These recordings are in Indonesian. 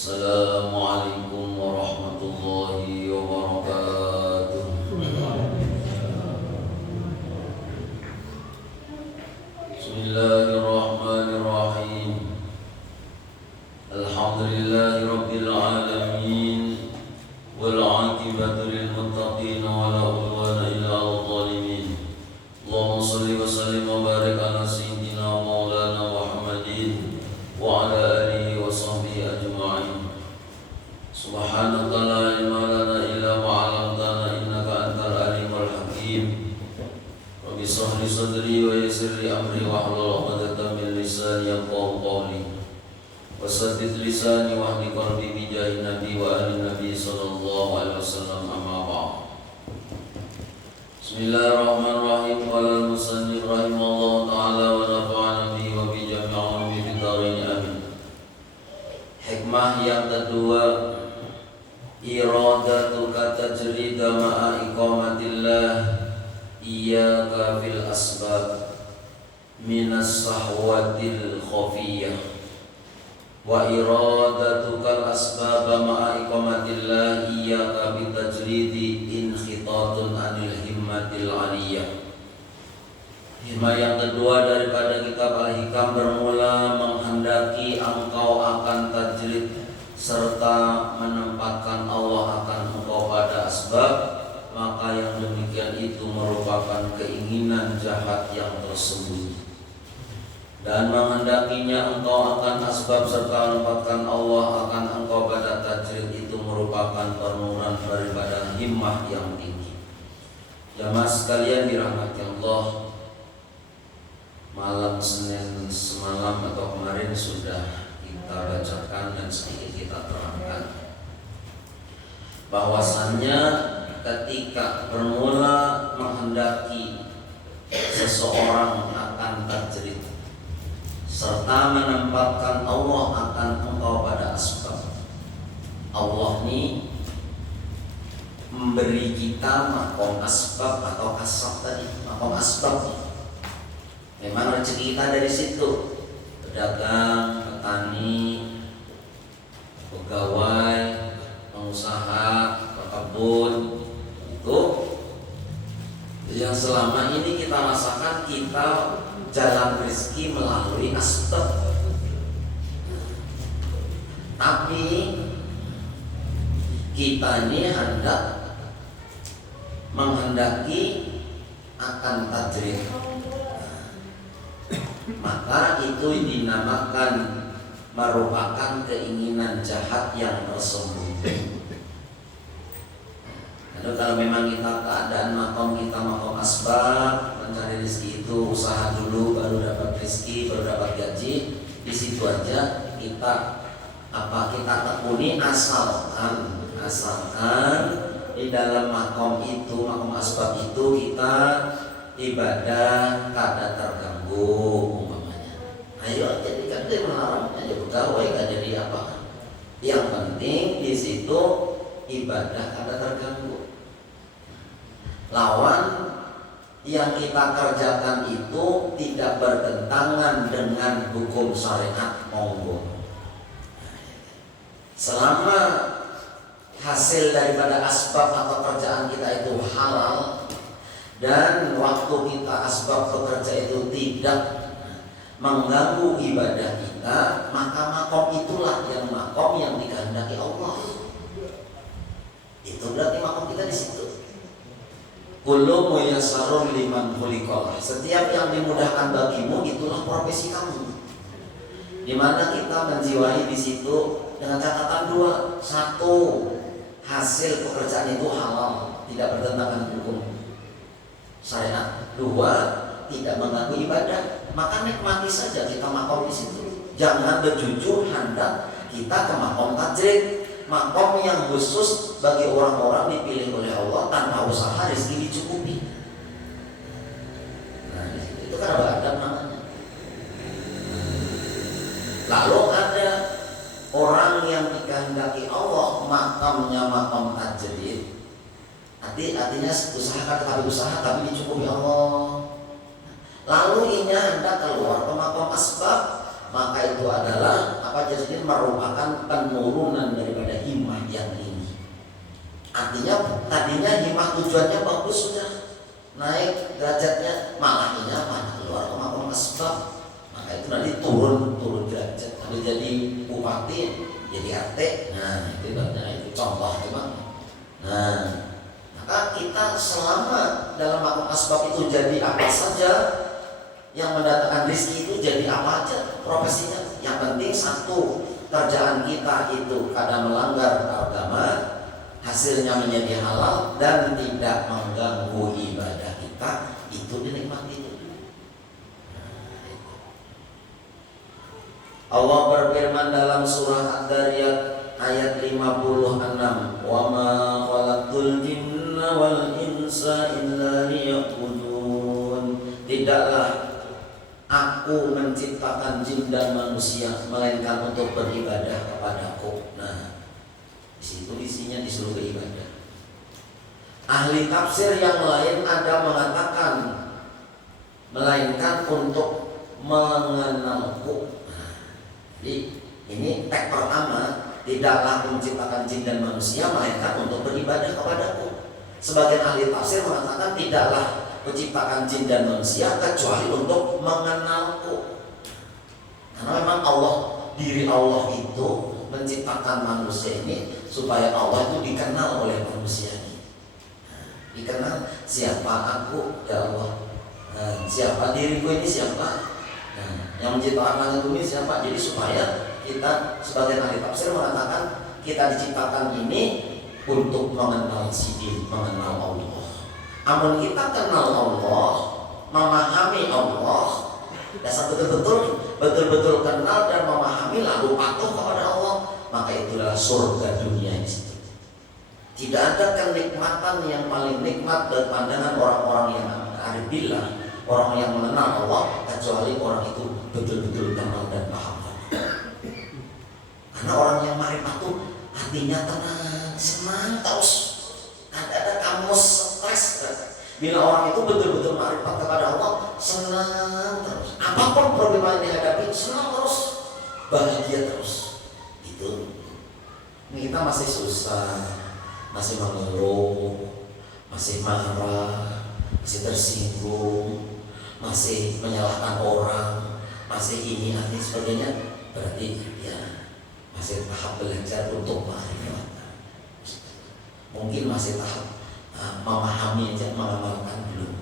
Assalamualaikum warahmatullahi wabarakatuh. Bismillahirrahmanirrahim. Alhamdulillahi rabbil alamin. Wal 'aqibatu lil muttaqin wa la 'udwana illa 'alal zalimin. Allahumma shalli wa sallim wa barik ala sayyidina wa maulana Muhammadin wa ala alihi wa sahbihi ajma'in. Subhanaka la ilma lana illa ma 'allamtana innaka antal alimul hakim. Rabbi shrah li sadri wa yassir li amri wahlul 'uqdatam min lisani yafqahu qawli. Wasaddid lisani wahdi qalbi bi jahi nabi wa ali nabi sallallahu alaihi wasallam, amma ba'd. Bismillahirrahmanirrahim. Qala al-musannif rahimahullahu ta'ala wa nafa'ana bihi wa bi jami'i 'ulumi fid dharain amin. Hikmah yang kedua, iradatuka tajrida ma'a iqamatillah iyyaka fil asbab minas sahwatil khafiyah wa iradatukal asbaba ma'a iqamatillah iyyaka bitajridi inkhitatun anil himmatil aliyah. Hikmah yang kedua daripada kitab Al-Hikam bermula menghendaki engkau akan tajrid serta menempatkan Allah akan engkau pada asbab, maka yang demikian itu merupakan keinginan jahat yang tersembunyi. Dan menghendakinya engkau akan asbab serta menempatkan Allah akan engkau pada tajrid itu merupakan penurunan daripada himmah yang tinggi. Jamaah sekalian dirahmati Allah, malam Senin semalam atau kemarin sudah kita bacakan dan sedikit kita terangkan bahwasannya ketika bermula menghendaki seseorang akan tajrid serta menempatkan Allah akan engkau pada asbab, Allah ini memberi kita makom asbab atau kasab tadi, makom asbab. Memang rezeki kita dari situ, pedagang, petani, pegawai, pengusaha, pekebun, itu yang selama ini kita rasakan, kita jalan rezeki melalui asbab. Tapi kita ini hendak menghendaki akan tajrid, maka itu dinamakan merupakan keinginan jahat yang tersembunyi. Lalu kalau memang kita keadaan makom kita makom asbab, mencari rezeki itu usaha dulu baru dapat rezeki, baru dapat gaji, di situ aja kita kita tekuni, asalkan di dalam makom itu, makom asbab itu kita ibadah kada terganggu umpamanya. Ayo jadi kada melarang aja pegawai kada jadi apa. Yang penting di situ ibadah kada terganggu. Lawan yang kita kerjakan itu tidak bertentangan dengan hukum syariat, monggo. Selama hasil daripada asbab atau kerjaan kita itu halal dan waktu kita asbab bekerja itu tidak mengganggu ibadah kita, maka makom itulah makom yang dikehendaki Allah. Itu berarti makom kita di situ. Kullu muyassarun liman khuliqa. Setiap yang dimudahkan bagimu itulah profesi kamu. Di mana kita menjiwai di situ dengan catatan dua. Satu, hasil pekerjaan itu halal, tidak bertentangan hukum syariat. Dua, tidak mengganggu ibadah. Maka nikmati saja kita makom di situ. Jangan berjujur hendak kita ke makom tajrid, makom yang khusus bagi orang-orang dipilih oleh Allah tanpa usaha rezeki dicukupi. Nah, itu kan adab namanya. Lalu ada orang yang dikehendaki Allah makamnya makam tajrid, artinya usahakan tapi usaha tapi dicukupi Allah. Lalu ini hendak keluar ke makam asbab, maka itu adalah jadi merupakan penurunan daripada himmah yang ini. Artinya tadinya himmah tujuannya bagus, sudah naik derajatnya, malah ini keluar ke makam asbab, maka itu nanti turun derajat, nanti jadi bupati, jadi RT. Nah itu contoh memang. Nah, maka kita selama dalam makam asbab itu jadi apa saja yang mendatangkan rezeki, itu jadi apa aja profesinya. Yang penting satu, kerjaan kita itu kadang melanggar agama, hasilnya menjadi halal dan tidak mengganggu ibadah kita, itu dinikmati. Allah berfirman dalam surah Ad-Dariyat ayat 56, wa ma khalaqtul jinna wal insa illa liya'budun. Tidaklah aku menciptakan jin dan manusia melainkan untuk beribadah kepadaku. Nah, di situ isinya disuruh beribadah. Ahli tafsir yang lain ada mengatakan melainkan untuk mengenalku. Jadi ini teks pertama, tidaklah menciptakan jin dan manusia melainkan untuk beribadah kepadaku. Sebagian ahli tafsir mengatakan tidaklah menciptakan jin dan manusia kecuali untuk mengenalku. Karena memang diri Allah itu menciptakan manusia ini supaya Allah itu dikenal oleh manusia ini. Dikenal siapa aku, ya Allah. Siapa diriku ini, siapa? Yang menciptakan langit bumi siapa? Jadi supaya kita sebagai ahli tafsir mengatakan kita diciptakan ini untuk mengenal diri, mengenal Allah. Amun kita kenal Allah, memahami Allah, dasar betul-betul kenal dan memahami lalu patuh kepada Allah, maka itulah surga dunia di situ. Tidak ada kenikmatan yang paling nikmat dari pandangan orang-orang yang arif billah, orang yang mengenal Allah, kecuali orang itu betul-betul kenal dan paham. Karena orang yang marifat itu hatinya tenang, senang terus, ada kamus stres. Bila orang itu betul-betul marifat kepada Allah, senang terus. Apapun problema yang dihadapi, senang terus, bahagia terus. Itu. Ini kita masih susah, masih mengeluh, masih marah, masih tersinggung, masih menyalahkan orang, masih ini arti sebagainya, berarti ya masih tahap belajar untuk marifat. Mungkin masih tahap memahami aja, mengamalkan belum.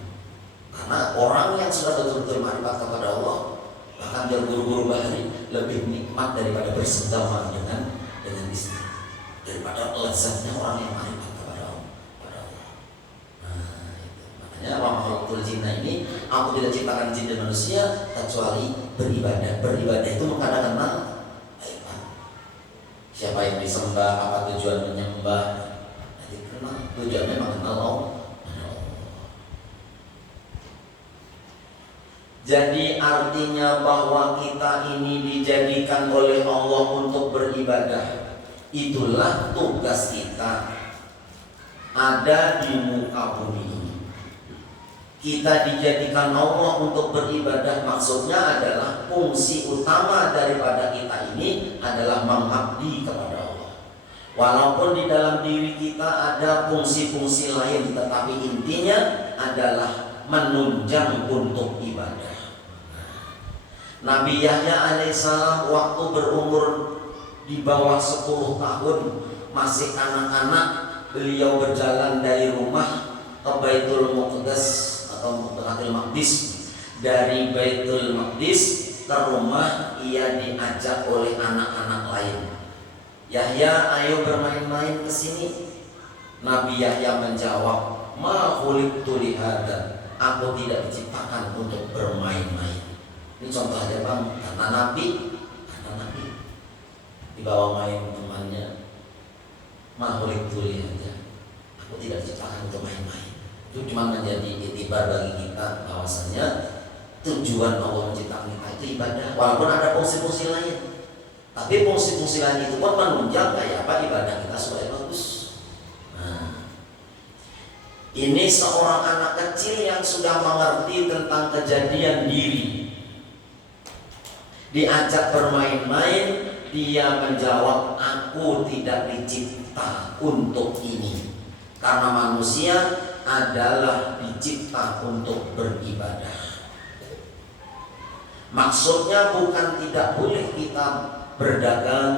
Karena orang yang sudah betul-betul marifat kepada Allah, bahkan dia guru-guru bahari, lebih nikmat daripada bersama dengan istri, daripada lezatnya orang yang marifat kepada Allah. Nah, itu. Makanya Rahmatul Jinna ini, aku tidak ciptakan jin dan manusia kecuali beribadah. Beribadah itu karena kenal siapa yang disembah, apa tujuan menyembah. Tujuannya mengenal Allah. Jadi artinya bahwa kita ini dijadikan oleh Allah untuk beribadah. Itulah tugas kita ada di muka bumi ini. Kita dijadikan Allah untuk beribadah, maksudnya adalah fungsi utama daripada kita ini adalah mengabdi kepada Allah. Walaupun di dalam diri kita ada fungsi-fungsi lain, tetapi intinya adalah menunjang untuk ibadah. Nabi Yahya alaihissalam waktu berumur di bawah 10 tahun, masih anak-anak, beliau berjalan dari rumah ke Baitul Maqdis atau Baitul Maqdis. Dari Baitul Maqdis ke rumah ia diajak oleh anak-anak lain. Yahya, ayo bermain-main ke sini. Nabi Yahya menjawab, ma khuliqtu li hada, aku tidak diciptakan untuk bermain-main. Ini contoh aja bang, karena Nabi dibawa main temannya, ma khuliqtu li hada, aku tidak diciptakan untuk main-main. Itu cuma menjadi itibar bagi kita bahwasanya tujuan Allah menciptakan kita itu ibadah, walaupun ada fungsi-fungsi lain. Tapi fungsi-fungsi lain itu pun menunjang kayak apa ibadah kita supaya bagus. Nah, ini seorang anak kecil yang sudah mengerti tentang kejadian diri, diajak bermain-main, dia menjawab, aku tidak dicipta untuk ini. Karena manusia adalah dicipta untuk beribadah. Maksudnya bukan tidak boleh kita berdagang,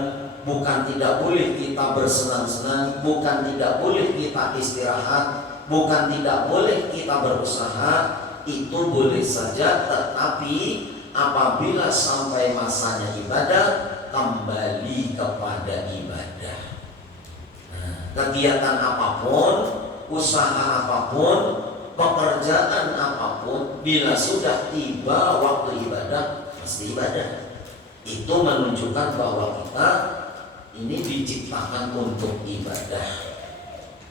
bukan tidak boleh kita bersenang-senang, bukan tidak boleh kita istirahat, bukan tidak boleh kita berusaha. Itu boleh saja, tetapi apabila sampai masanya ibadah, kembali kepada ibadah. Nah, kegiatan apapun, usaha apapun, pekerjaan apapun, bila sudah tiba waktu ibadah, pasti ibadah. Itu menunjukkan bahwa kita ini diciptakan untuk ibadah.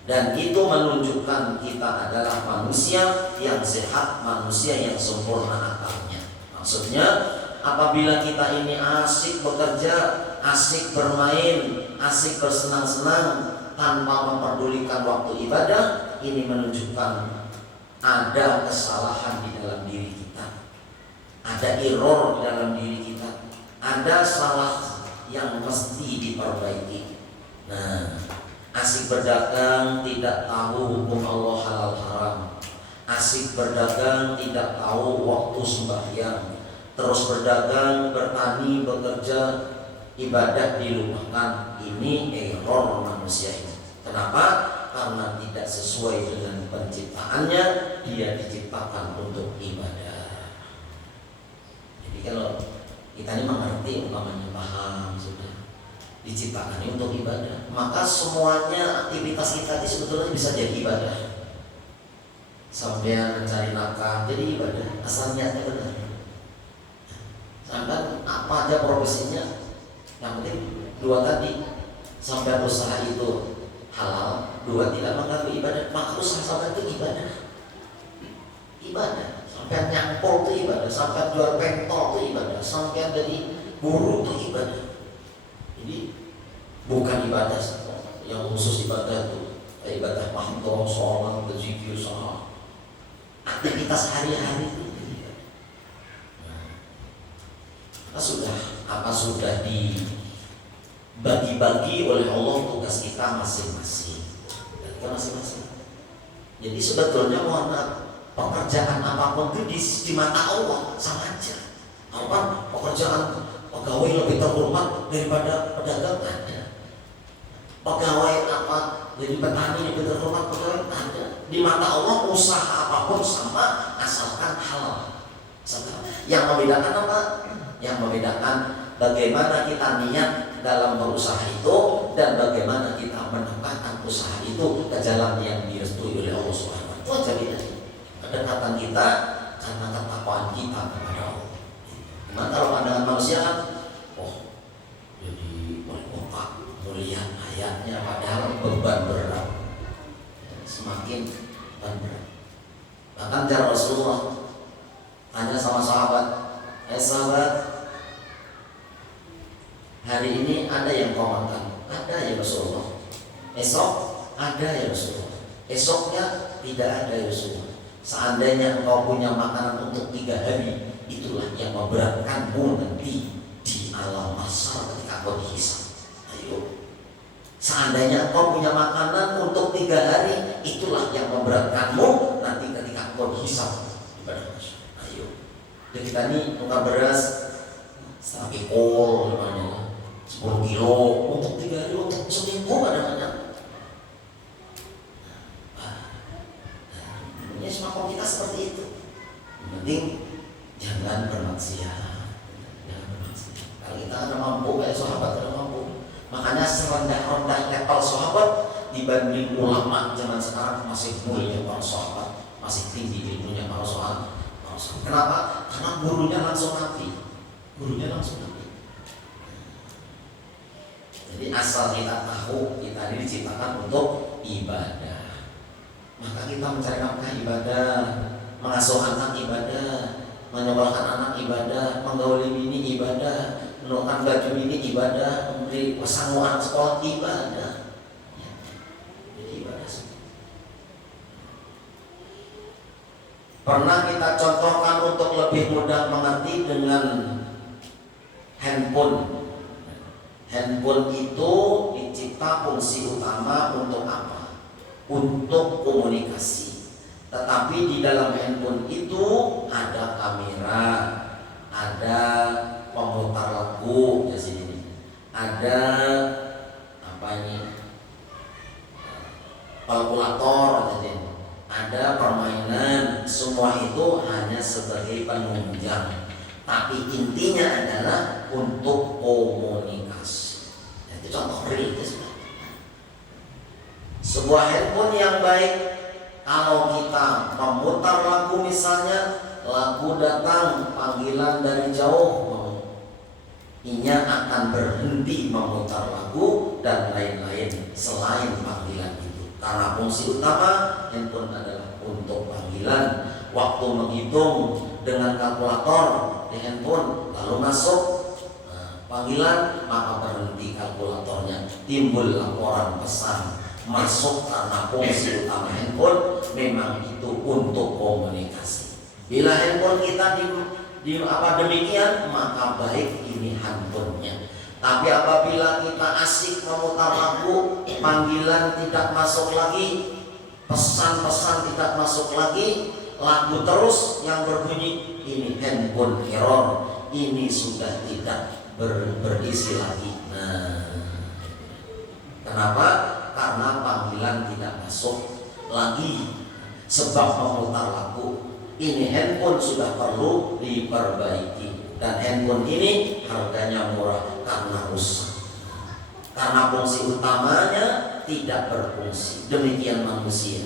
Dan itu menunjukkan kita adalah manusia yang sehat, manusia yang sempurna akalnya. Maksudnya apabila kita ini asik bekerja, asik bermain, asik bersenang-senang tanpa memperdulikan waktu ibadah, ini menunjukkan ada kesalahan di dalam diri kita, ada error di dalam diri kita, ada salah yang mesti diperbaiki. Nah, asik berdagang tidak tahu hukum Allah halal haram, asik berdagang tidak tahu waktu sembahyang, terus berdagang, bertani, bekerja, ibadah dilupakan. Ini error manusia ini. Kenapa? Karena tidak sesuai dengan penciptaannya. Dia diciptakan untuk ibadah. Jadi kalau kita ini mengerti, umpamanya paham sudah diciptakan ini untuk ibadah, maka semuanya aktivitas kita ini sebetulnya bisa jadi ibadah. Sampai mencari nafkah jadi ibadah, asal niatnya benar. Sampai apa aja profesinya, yang penting dua tadi, sampai usaha itu halal, dua tidak mengganggu ibadah, maka usaha sampai itu ibadah. Ibadah, sampai nyangkol itu ibadah, sampai jual pentol itu ibadah, sampai jadi guru itu ibadah. Jadi bukan ibadah yang khusus ibadah itu, ibadah pantau, sholat, berzikir, sholat, aktivitas hari-hari itu. Apa sudah dibagi-bagi oleh Allah tugas kita masing-masing. Jadi sebetulnya mohon maaf, pekerjaan apapun itu di mata Allah sama aja. Apa pekerjaan pegawai lebih terhormat daripada pedagang? Ada. Pegawai apa jadi petani lebih terhormat pegawai? Ada. Di mata Allah usaha apapun sama asalkan halal. Yang membedakan apa? Yang membedakan bagaimana kita niat dalam berusaha itu dan bagaimana kita menempatkan usaha itu ke jalan yang direstui oleh Allah Subhanahu wa taala. Itu aja bedanya. Kedekatan kita karena ketakwaan kita kepada Allah. Gimana kalau pandangan manusia kan, oh jadi muka mulia ayatnya, padahal beban berat, semakin beban berat. Bahkan cara Rasulullah tanya sama sahabat, sahabat, hari ini ada yang kau makan? Ada ya Rasulullah. Esok ada ya Rasulullah. Esoknya tidak ada ya Rasulullah. Seandainya engkau punya makanan untuk 3 hari, itulah yang memberatkanmu nanti di alam mahsyar ketika kau dihisab. Ayo. Seandainya engkau punya makanan untuk 3 hari, itulah yang memberatkanmu nanti ketika kau dihisab di padang mahsyar. Ayo. Jadi kita ini tukar beras setengah pikul namanya 10 kilo untuk 3 hari, untuk seminggu kadang-kadang. Ya semakom kita seperti itu. Yang penting jangan bermaksiat. Kalau kita ada mampu kayak sahabat ada mampu. Makanya serendah-rendah level sahabat dibanding ulama zaman sekarang masih mulia para sahabat, masih tinggi ilmunya para sahabat. Kenapa? Karena gurunya langsung nabi. Jadi asal kita tahu kita ini diciptakan untuk ibadah, maka kita mencari nafkah ibadah, mengasuh anak ibadah, menyekolahkan anak ibadah, menggauli bini ibadah, menukarkan baju bini ibadah, memberi pesan anak sekolah ibadah. Jadi ibadah semua. Pernah kita contohkan untuk lebih mudah mengerti dengan handphone. Handphone itu dicipta fungsi utama untuk apa? Untuk komunikasi. Tetapi di dalam handphone itu ada kamera, ada pemutar lagu di sini, ada apa ini? Kalkulator, jadi ada permainan. Semua itu hanya sebagai penunjang. Tapi intinya adalah untuk komunikasi. Itu contoh real sebenarnya. Sebuah handphone yang baik, kalau kita memutar lagu misalnya, lagu datang panggilan dari jauh, inya akan berhenti memutar lagu dan lain-lain selain panggilan itu. Karena fungsi utama handphone adalah untuk panggilan. Waktu menghitung dengan kalkulator di handphone, lalu masuk panggilan, maka berhenti kalkulatornya, timbul laporan pesan masuk. Karena fungsi utama handphone memang itu untuk komunikasi. Bila handphone kita demikian, maka baik ini handphonenya. Tapi apabila kita asik memutar lagu, panggilan tidak masuk lagi, pesan-pesan tidak masuk lagi, lagu terus yang berbunyi, ini handphone error, ini sudah tidak berisi lagi. Nah, kenapa? Karena panggilan tidak masuk lagi, sebab memutar lagu. Ini handphone sudah perlu diperbaiki, dan handphone ini harganya murah karena rusak, karena fungsi utamanya tidak berfungsi. Demikian manusia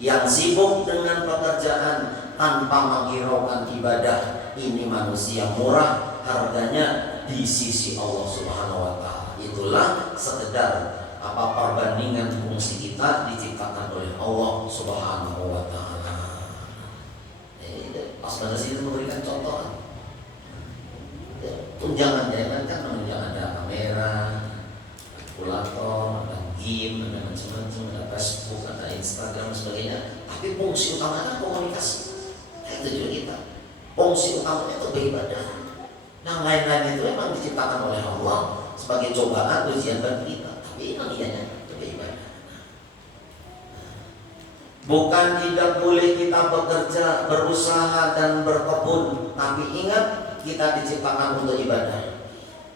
yang sibuk dengan pekerjaan tanpa menghiraukan ibadah, ini manusia murah harganya di sisi Allah Subhanahu wa Ta'ala. Itulah sekedar perbandingan fungsi kita diciptakan oleh Allah Subhanahu wa Ta'ala. Pas pada sini memberikan contoh, tunjangan kan menunjang ada kamera, kalkulator, ada game, ada macam-macam, ada Facebook, ada Instagram dan sebagainya. Tapi fungsi utamanya komunikasi. Itu juga kita. Fungsi utamanya itu beribadah. Yang lain-lain itu memang diciptakan oleh Allah sebagai cobaan, ujian bagi kita. Tapi intinya itu beribadah. Bukan tidak boleh kita bekerja, berusaha dan berkebun, tapi ingat kita diciptakan untuk ibadah.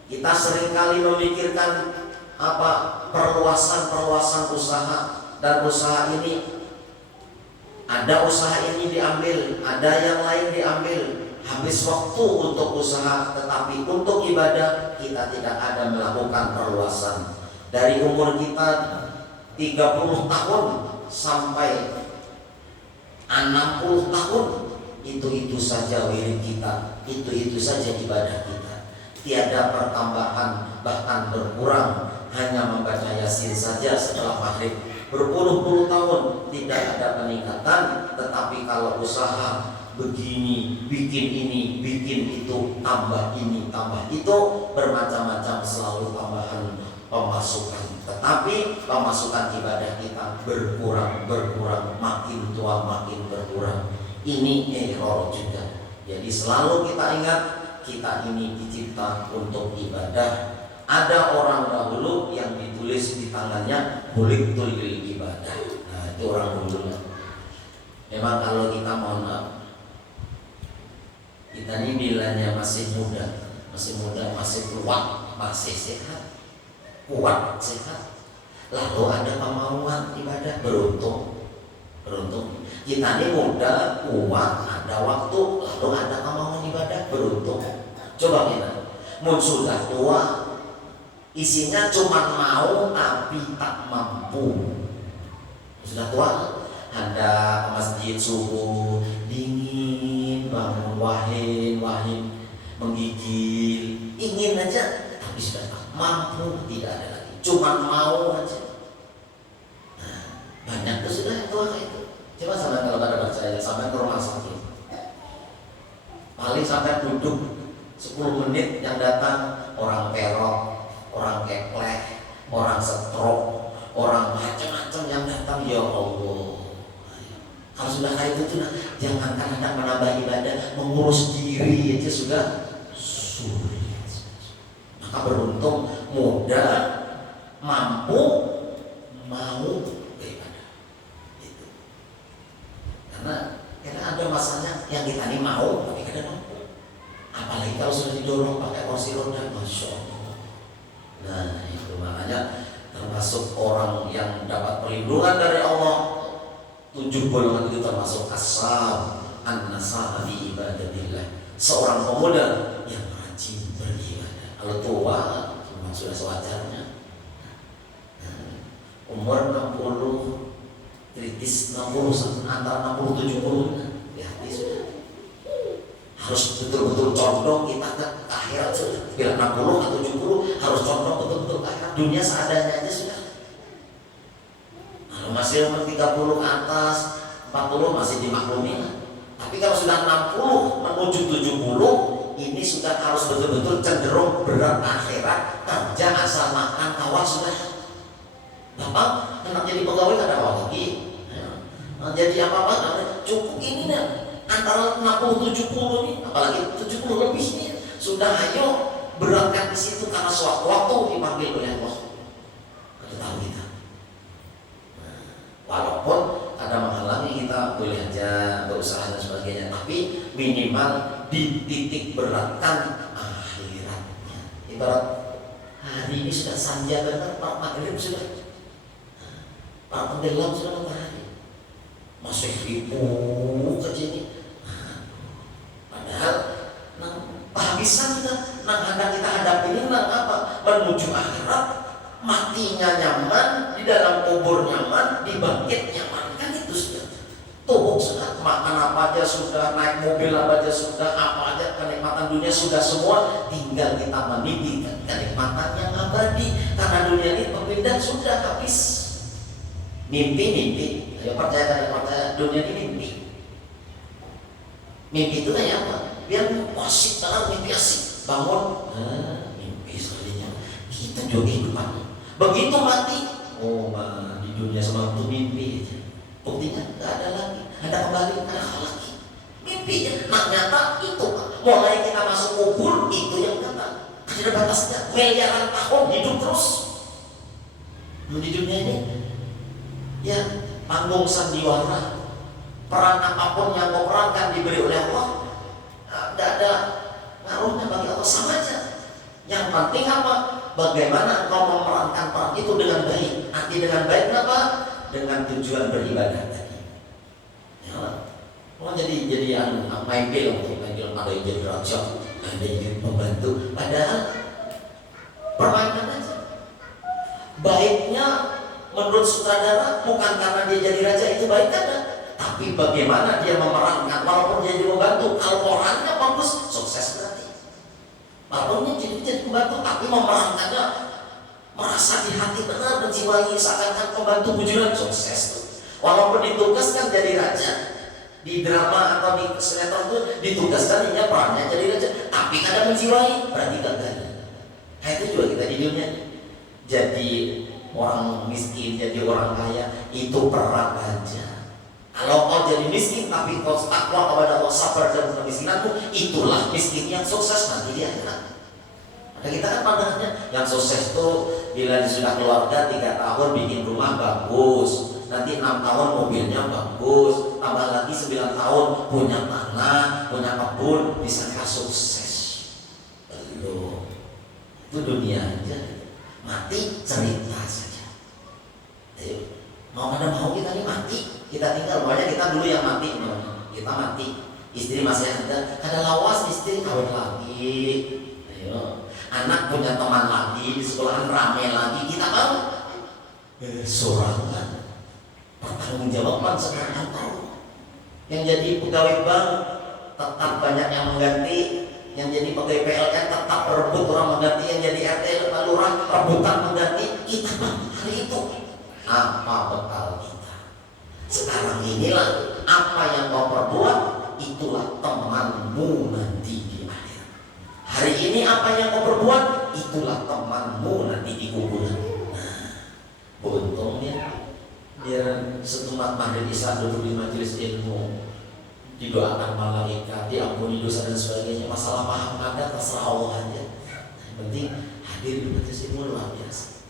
Kita seringkali memikirkan perluasan usaha, dan usaha ini ada usaha ini diambil, ada yang lain diambil, habis waktu untuk usaha, tetapi untuk ibadah kita tidak ada melakukan perluasan. Dari umur kita 30 tahun sampai 60 tahun, itu saja wirid kita, itu saja ibadah kita. Tiada pertambahan, bahkan berkurang. Hanya membaca Yasin saja setelah maghrib. Berpuluh-puluh tahun tidak ada peningkatan. Tetapi kalau usaha begini, bikin ini, bikin itu, tambah ini, tambah itu, bermacam-macam selalu tambahan pemasukan. Tetapi pemasukan ibadah kita berkurang, makin tua makin berkurang. Ini error juga. Jadi selalu kita ingat, kita ini dicipta untuk ibadah. Ada orang dahulu yang ditulis di tangannya huliktul lil ibadah. Nah, itu orang dulu. Memang kalau kita mohon maaf, kita ini bilanya masih muda, masih muda, masih kuat, masih sehat, kuat, sehat. Lalu ada kemauan ibadah, beruntung. Kita ini muda, kuat, ada waktu, lalu ada kemauan ibadah, beruntung. Coba kita, mun sudah tua, isinya cuma mau tapi tak mampu. Sudah tua, ada ke masjid subuh, dingin, bangun wahim, menggigil, ingin aja, tapi sudah tak mampu, tidak ada lagi, cuma mau aja. Nah, banyak tuh sudah yang tua kayak itu. Coba sampai kalau pada percaya, sampai ke rumah sakit, paling sampai duduk 10 menit yang datang orang perok, orang keplek, orang stroke, orang macam-macam yang datang. Ya Allah, kalau sudah kayak itu tuh, jangankan hendak menambah ibadah, mengurus diri aja sudah sulit. Maka beruntung, muda, mampu, mau beribadah. Itu. Karena ada masanya yang kita ini mau, tapi kadang mampu. Apalagi kalau sudah didorong pakai kursi roda, masya Allah. Nah itu makanya termasuk orang yang dapat perlindungan dari Allah. 7 golongan itu termasuk asal an-nasah di ibadatillah, seorang pemuda yang rajin beribadah. Kalau tua memang sudah sewajarnya. Umur 60 kritis, 60 antara 60 70 ya sudah harus betul-betul condong kita ke akhirat. Sudah bila 60 atau 70 harus condong betul-betul ke akhirat. Dunia seadanya aja sudah. Kalau masih umur 30 ke atas, 40 masih dimaklumi. Tapi kalau sudah 60 menuju 70, ini sudah harus betul-betul cenderung berat akhirat, kerja asal makan kawan sudah. Bapak hendak jadi pegawai ada apa lagi? Jadi apa-apa cukup ini nih. Antara 60-70 nih, apalagi 70 lebih nih, sudah ayo beratkan di situ karena sewaktu-waktu dipanggil oleh Allah. Kita tahu kita. Nah, walaupun ada menghalangi kita, boleh aja berusaha dan sebagainya, tapi minimal di titik beratkan akhiratnya. Ibarat hari ini sudah sanja benar, Pak Maghrib sudah, Pak tenggelam sudah matahari, masih ribu ke sini. Padahal kehabisan kita, hendak kita hadapi ini apa? Menuju akhirat, matinya nyaman, di dalam kubur nyaman, dibangkit nyaman, kan itu sudah. Tuh sudah makan apa aja sudah, naik mobil apa aja sudah, apa aja kenikmatan dunia sudah semua, tinggal kita meniti kenikmatan yang abadi. Karena dunia ini berpindah sudah habis. Mimpi, ayo percaya dunia ini mimpi. Mimpi itu kayak apa? Biar asik, tenang, mimpi asik. Bangun, mimpi sekalinya. Kita juga kehidupan. Begitu mati, di dunia semua itu mimpi aja. Buktinya nggak ada lagi. Ada kembali, ada hal lagi. Mimpi ya. Nah nyata itu. Mulai kita masuk kubur itu yang kata. Tidak batasnya. Miliaran tahun hidup terus. Di dunia ini, ya panggung sandiwara. Peran apapun yang kau perankan diberi oleh Allah, tidak ada ngaruhnya bagi Allah, sama aja. Yang penting apa? Bagaimana kau memerankan peran itu dengan baik. Arti dengan baik apa? Dengan tujuan beribadah tadi. Ya, mau jadi main film, ada yang jadi raja, ada yang jadi pembantu. Padahal permainan aja. Baiknya menurut sutradara bukan karena dia jadi raja itu baik kan? Tapi bagaimana dia memerankan, walaupun dia jadi membantu, kalau orangnya bagus, sukses berarti. Walaupun dia jadi pembantu, tapi memerankannya merasa di hati benar, menjiwai seakan-akan pembantu bujuran, sukses tuh. Walaupun ditugaskan jadi raja, di drama atau di sinetron itu ditugaskan dia perannya jadi raja, tapi kadang menjiwai, berarti gagal. Nah itu juga kita di dunia. Jadi orang miskin, jadi orang kaya, itu peran aja. Kalau kau jadi miskin tapi kau takwa kepada Allah, sabar dalam kemiskinanmu, itulah miskin yang sukses nanti di akhirat. Ada kita kan pandangannya yang sukses itu bila sudah keluarga 3 tahun bikin rumah bagus, nanti 6 tahun mobilnya bagus, tambah lagi 9 tahun punya tanah, punya kebun, bisa sukses. Belum. Itu dunia aja. Mati cerita saja. Ayo, mau kada mau kita nih mati, kita tinggal. Pokoknya kita dulu yang mati, kita mati. Istri masih ada, kada lawas istri kawin lagi. Ayo, anak punya teman lagi di sekolahan rame lagi, kita mau sorangan. Pertanggung jawaban sekarang tahu. Yang jadi pegawai bank tetap banyak yang mengganti, yang jadi pegawai PLN tetap berebut orang mengganti, yang jadi RT lurah rebutan mengganti. Kita bang hari itu apa bekal kita? Sekarang inilah apa yang kau perbuat, itulah temanmu nanti di akhir. Hari ini apa yang kau perbuat, itulah temanmu nanti di kuburan. Beruntungnya biar setumat maghrib isya duduk di majelis ilmu, didoakan malaikat, diampuni dosa dan sebagainya. Masalah paham ada terserah Allah aja. Yang penting hadir di majelis ilmu luar biasa.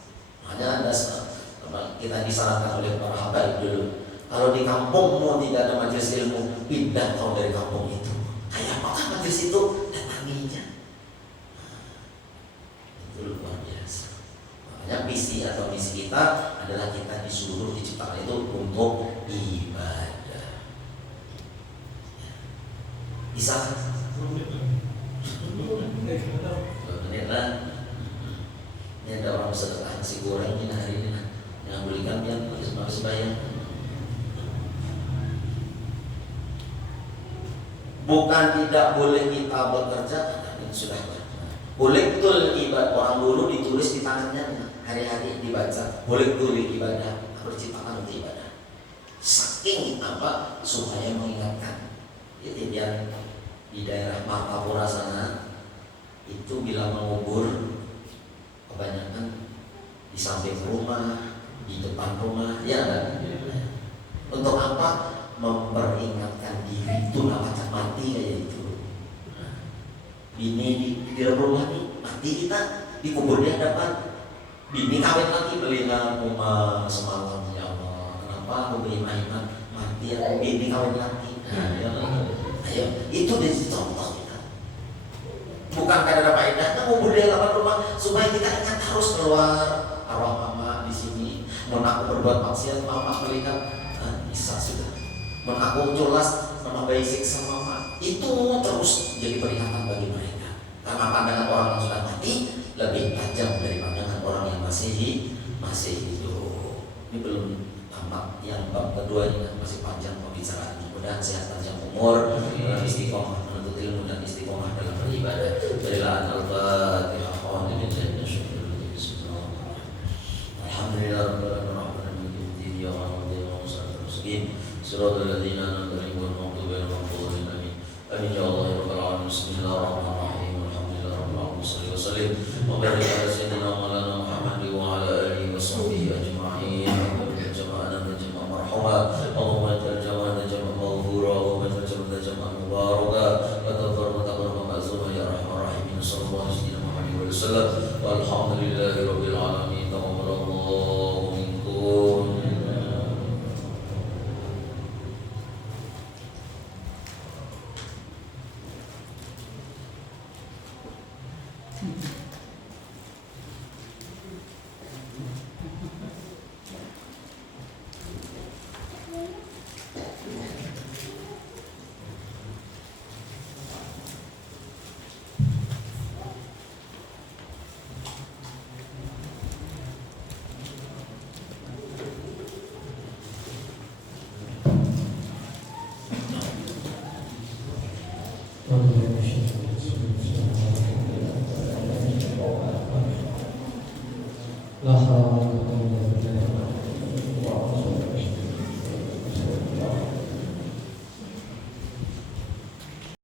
Makanya ada kita disarankan oleh para habaib dulu, kalau di kampungmu tidak ada majelis ilmu, pindah kau dari kampung itu. Kayak apakah majelis itu? Datanginya. Itu luar biasa. Makanya visi atau misi kita adalah kita disuruh diciptakan itu untuk ibadah. Bisa? 2 menit lah. Ini ada orang sedekah nasi goreng ini hari ini, yang belikan yang harus bayar. Bukan tidak boleh kita bekerja, ini sudah boleh betul ibadah. Orang dulu ditulis di tangannya, hari-hari dibaca. Boleh betul ibadah, harus diciptakan untuk ibadah. Saking apa? Supaya mengingatkan. Jadi biar di daerah Martapura sana itu bila mengubur, kebanyakan di samping rumah, di depan rumah, ya kan? Untuk apa? Memperingatkan diri itu macam mati kayak itu. Bini di rumah nih mati, kita dikubur di hadapan. Bini kawin lagi belikan rumah semalam, ya Allah. Kenapa aku beriman mati ya? Bini kawin lagi. Ayo, itu jadi contoh kita. Bukan karena ada faedahnya ngubur di hadapan rumah, supaya kita ingat harus keluar. Arwah mama di sini, mau aku berbuat maksiat, mama melihat, bisa sudah. Mau aku culas, mama bayi siksa mama. Itu terus jadi peringatan bagi mereka. Karena pandangan orang yang sudah mati lebih tajam dari pandangan orang yang masih hidup. Ini belum tamat, yang bab kedua ini masih panjang pembicaraan. Mudah-mudahan sehat panjang umur, istiqomah menuntut ilmu dan istiqomah dalam beribadah. Berilah al-Fatihah. Alhamdulillah rabbil alamin. Ya Allah, Suratul ladzina an'amta alaihim ghairil maghdubi alaihim amin. Amin ya Allah ya rabbal alamin. Bismillahirrahmanirrahim. Alhamdulillah rabbil alamin. Shalli wa sallim wa barik ala sayyidina Maulana Muhammad wa ala alihi wa sahbihi ajma'in. Jama'ana jama'an marhuma. Allahumma ij'al jama'ana jama'an maghfura wa ij'al jama'ana jama'an mubaraka wa tafarraqna ma'zuma ya arhamar rahimin. Sallallahu alaihi wa sallam. Walhamdulillahi rabbil alamin. Taqabbalallahu minkum. La